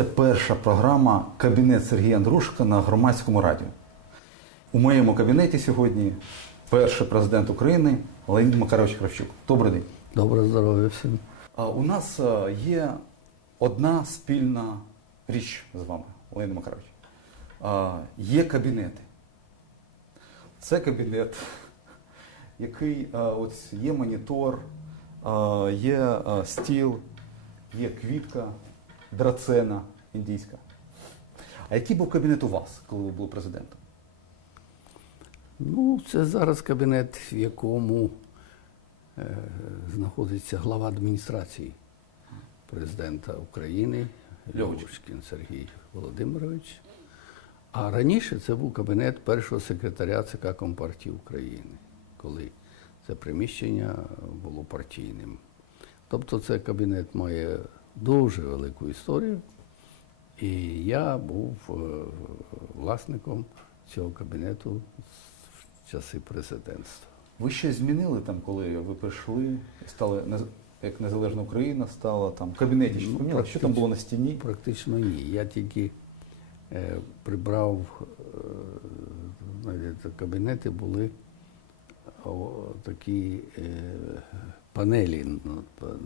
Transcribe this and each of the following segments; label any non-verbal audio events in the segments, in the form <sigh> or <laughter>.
Це перша програма Кабінет Сергія Андрушка на громадському радіо. У моєму кабінеті сьогодні перший президент України Леонід Макарович Кравчук. Добрий день. Добре здоров'я всім. А, У нас е, є одна спільна річ з вами, Леонід Макарович. А, Є кабінети. Це кабінет, який е, ось є монітор, е, є е, стіл, є квітка, драцена індійська. А який був кабінет у вас, коли ви були президентом? Ну, це зараз кабінет, в якому е, знаходиться глава адміністрації президента України Льовочкін. Сергій Володимирович. А раніше це був кабінет першого секретаря ЦК Компартії України, коли це приміщення було партійним. Тобто це кабінет має дуже велику історію. І я був е, власником цього кабінету в часи президентства. Ви щось змінили там, коли ви прийшли стали як незалежна Україна, стала там кабінеті. Що, Ну, що там було на стіні? Практично ні. Я тільки е, прибрав, е, кабінети були о, такі е, панелі на,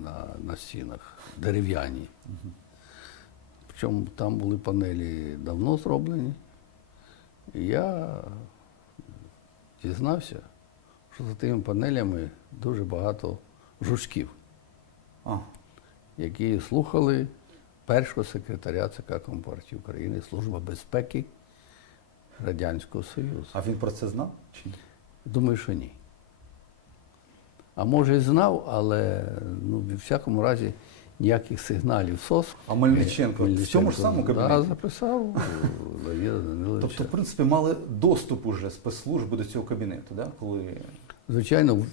на, на стінах, дерев'яні. Причому там були панелі давно зроблені. І я дізнався, що за тими панелями дуже багато жучків А, які слухали першого секретаря ЦК Компартії України Служба безпеки Радянського Союзу. а він про це знав? Чи ні? Думаю, що ні. А може і знав, але ну, в всякому разі ніяких сигналів СОС. А Мельниченко в цьому ж самому Да, кабінеті? записав <laughs> у Леоніда Даниловича. Тобто, в принципі, мали доступ уже спецслужби до цього кабінету, да? коли Звичайно,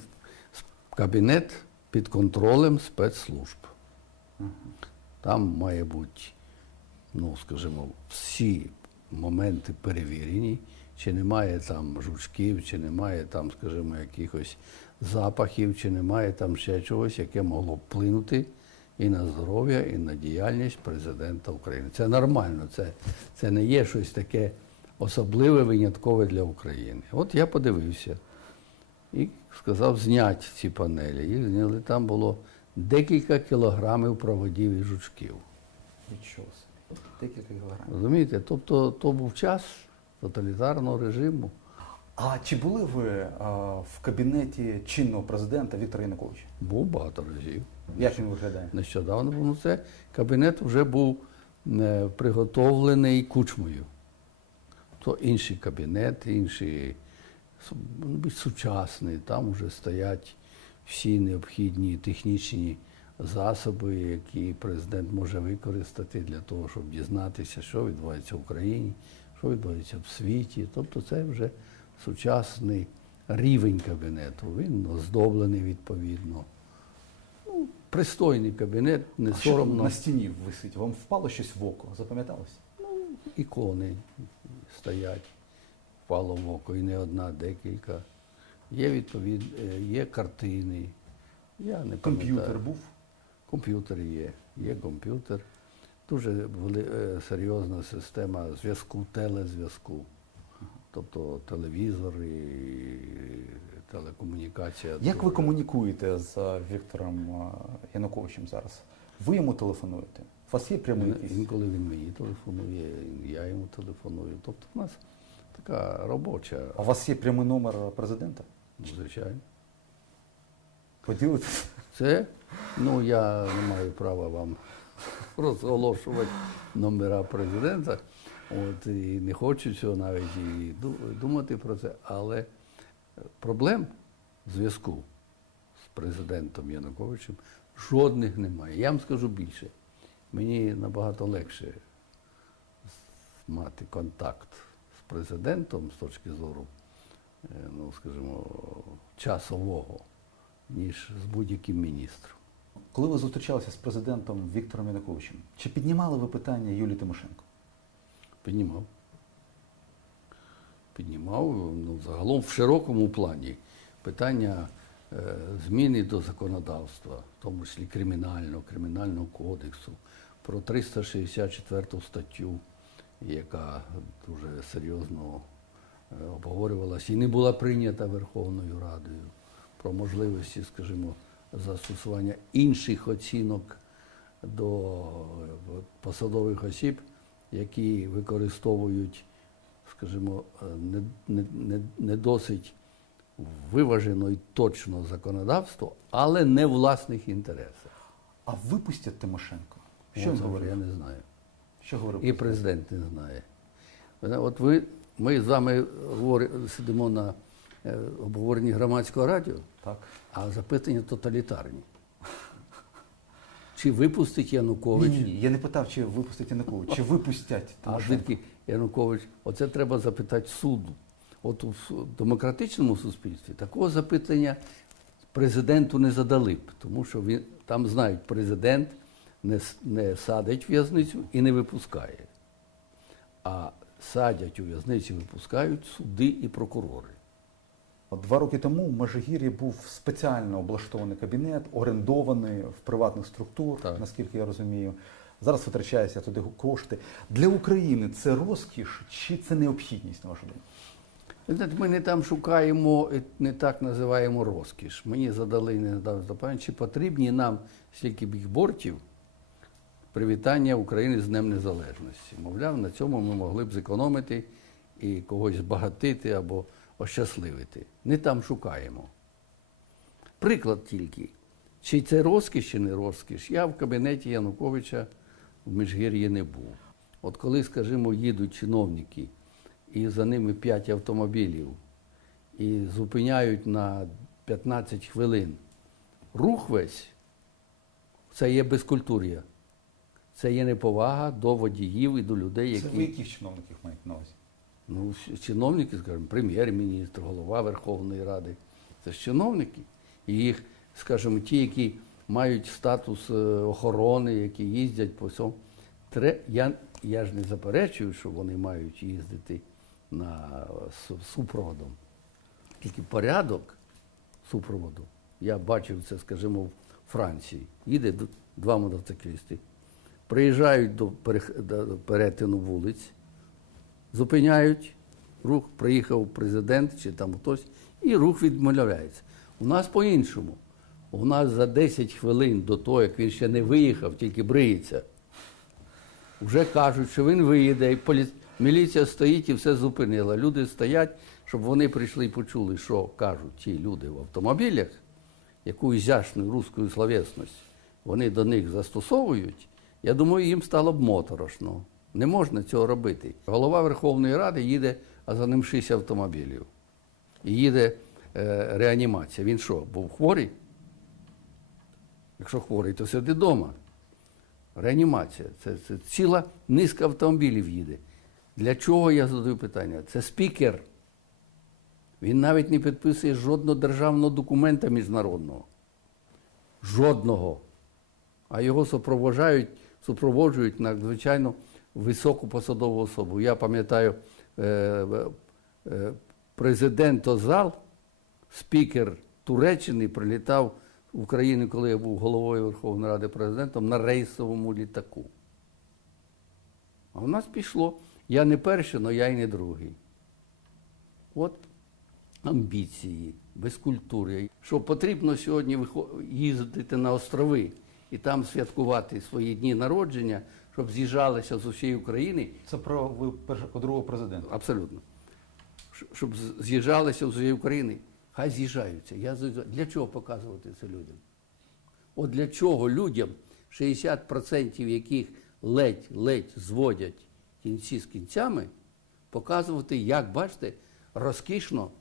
кабінет під контролем спецслужб. Там має бути, ну, скажімо, всі моменти перевірені, чи немає там жучків, чи немає там, скажімо, якихось запахів, чи немає там ще чогось, яке могло б вплинути і на здоров'я, і на діяльність президента України. Це нормально, це, це не є щось таке особливе, виняткове для України. От я подивився і сказав зняти ці панелі. Їх зняли. Там було декілька кілограмів проводів і жучків. нічого собі. Декілька кілограмів. Розумієте? Тобто то був час тоталітарного режиму. А чи були ви а, в кабінеті чинного президента Віктора Януковича? Був багато разів. Як він виглядає? Нещодавно був. Ну, це кабінет вже був е, приготовлений кучмою. То інший кабінет, інший ну, сучасний. Там вже стоять всі необхідні технічні засоби, які президент може використати для того, щоб дізнатися, що відбувається в Україні, що відбувається в світі. Тобто це вже сучасний рівень кабінету. Він оздоблений відповідно. Ну, пристойний кабінет, не А що соромно. на стіні висить? Вам впало щось в око? Запам'яталось? Ну, Ікони стоять, впало в око, і не одна, декілька. Є відповід, е, є картини. Я не Комп'ютер був? Комп'ютер є, є комп'ютер. Дуже вели- е, серйозна система зв'язку, телезв'язку. Тобто телевізор і телекомунікація. Як ви комунікуєте з Віктором Януковичем зараз? Ви йому телефонуєте? У вас є прямий якийсь? Інколи він мені телефонує, я йому телефоную. Тобто в нас така робоча, А у вас є прямий номер президента? звичайно. Поділитися? Це, ну я не маю права вам <laughs> розголошувати номера президента. От, і не хочу цього навіть і думати про це. Але проблем зв'язку з президентом Януковичем жодних немає. Я вам скажу більше. Мені набагато легше мати контакт з президентом з точки зору, е, ну, скажімо, часового, ніж з будь-яким міністром. Коли ви зустрічалися з президентом Віктором Януковичем, чи піднімали ви питання Юлії Тимошенко? Піднімав. Піднімав, ну, загалом в широкому плані питання е, зміни до законодавства, в тому числі кримінального, кримінального кодексу, про 364 статтю, яка дуже серйозно е, обговорювалася і не була прийнята Верховною Радою про можливості, скажімо, застосування інших оцінок до е, посадових осіб, які використовують, скажімо, е, не, не, не, не досить виважено і точно законодавство, але не власних інтересах. А випустять Тимошенко? Що він я не знаю. Що говорив? І президент не знає. От ви, ми з вами сидимо на е, обговоренні громадського радіо, Так. а запитання тоталітарні. Чи випустить Янукович? Ні, ні, я не питав, чи випустять Янукович, чи випустять А звідки Янукович? Оце треба запитати суду. От у демократичному суспільстві такого запитання президенту не задали б, тому що він там знають, президент не, не садить в в'язницю і не випускає. А садять у в'язницю випускають суди і прокурори. От Два роки тому в Межигір'ї був спеціально облаштований кабінет, орендований в приватних структур, Так. наскільки я розумію. Зараз витрачаються туди кошти. Для України це розкіш чи це необхідність, на вашу думку? Ми не там шукаємо, не так називаємо розкіш. Мені задали недавно запитання, чи потрібні нам стільки бігбортів привітання України з Днем Незалежності. Мовляв, на цьому ми могли б зекономити і когось збагатити або ощасливити. Не там шукаємо. Приклад тільки. Чи це розкіш, чи не розкіш? Я в кабінеті Януковича в Міжгір'ї не був. От коли, скажімо, їдуть чиновники, і за ними 5 автомобілів, і зупиняють на 15 хвилин, рух весь це є безкультур'я. Це є неповага до водіїв і до людей, Це які ви яких чиновників маєте на увазі? Ну, чиновники, скажімо, прем'єр-міністр, голова Верховної Ради. Це ж чиновники. І їх, скажімо, ті, які мають статус е, охорони, які їздять по. Тре, я, я ж не заперечую, що вони мають їздити на супроводом. Тільки порядок супроводу. Я бачив це, скажімо, в Франції. Їде два мотоциклісти, приїжджають до перетину вулиць, зупиняють рух, приїхав президент чи там хтось, і рух відмовляється. У нас по-іншому. У нас за 10 хвилин до того, як він ще не виїхав, тільки бриється, вже кажуть, що він виїде, і полі... міліція стоїть і все зупинила. Люди стоять, щоб вони прийшли і почули, що кажуть ті люди в автомобілях, яку ізящну руську словесність вони до них застосовують, я думаю, їм стало б моторошно. Не можна цього робити. Голова Верховної Ради їде, а за ним 6 автомобілів. І їде е, реанімація. Він що, був хворий? Якщо хворий, то сиди вдома. Реанімація. Це, це ціла низка автомобілів їде. Для чого я задаю питання? Це спікер. Він навіть не підписує жодного державного документа міжнародного. Жодного. А його супроводжують, супроводжують надзвичайно високу посадову особу. Я пам'ятаю, е, е, президент Озал, спікер Туреччини, прилітав в Україну, коли я був головою Верховної Ради президентом, на рейсовому літаку. А в нас пішло. Я не перший, але я і не другий. От амбіції, безкультури. Що потрібно сьогодні їздити на острови і там святкувати свої дні народження, щоб з'їжджалися з усієї України. Це про ви другого президента. Абсолютно. Щоб з'їжджалися з усієї України. Хай з'їжджаються. Я для чого показувати це людям? От для чого людям, 60% яких ледь-ледь зводять кінці з кінцями, показувати, як, бачите, розкішно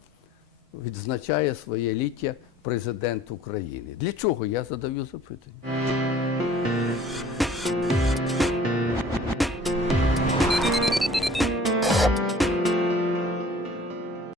відзначає своє ліття президент України. Для чого я задаю запитання?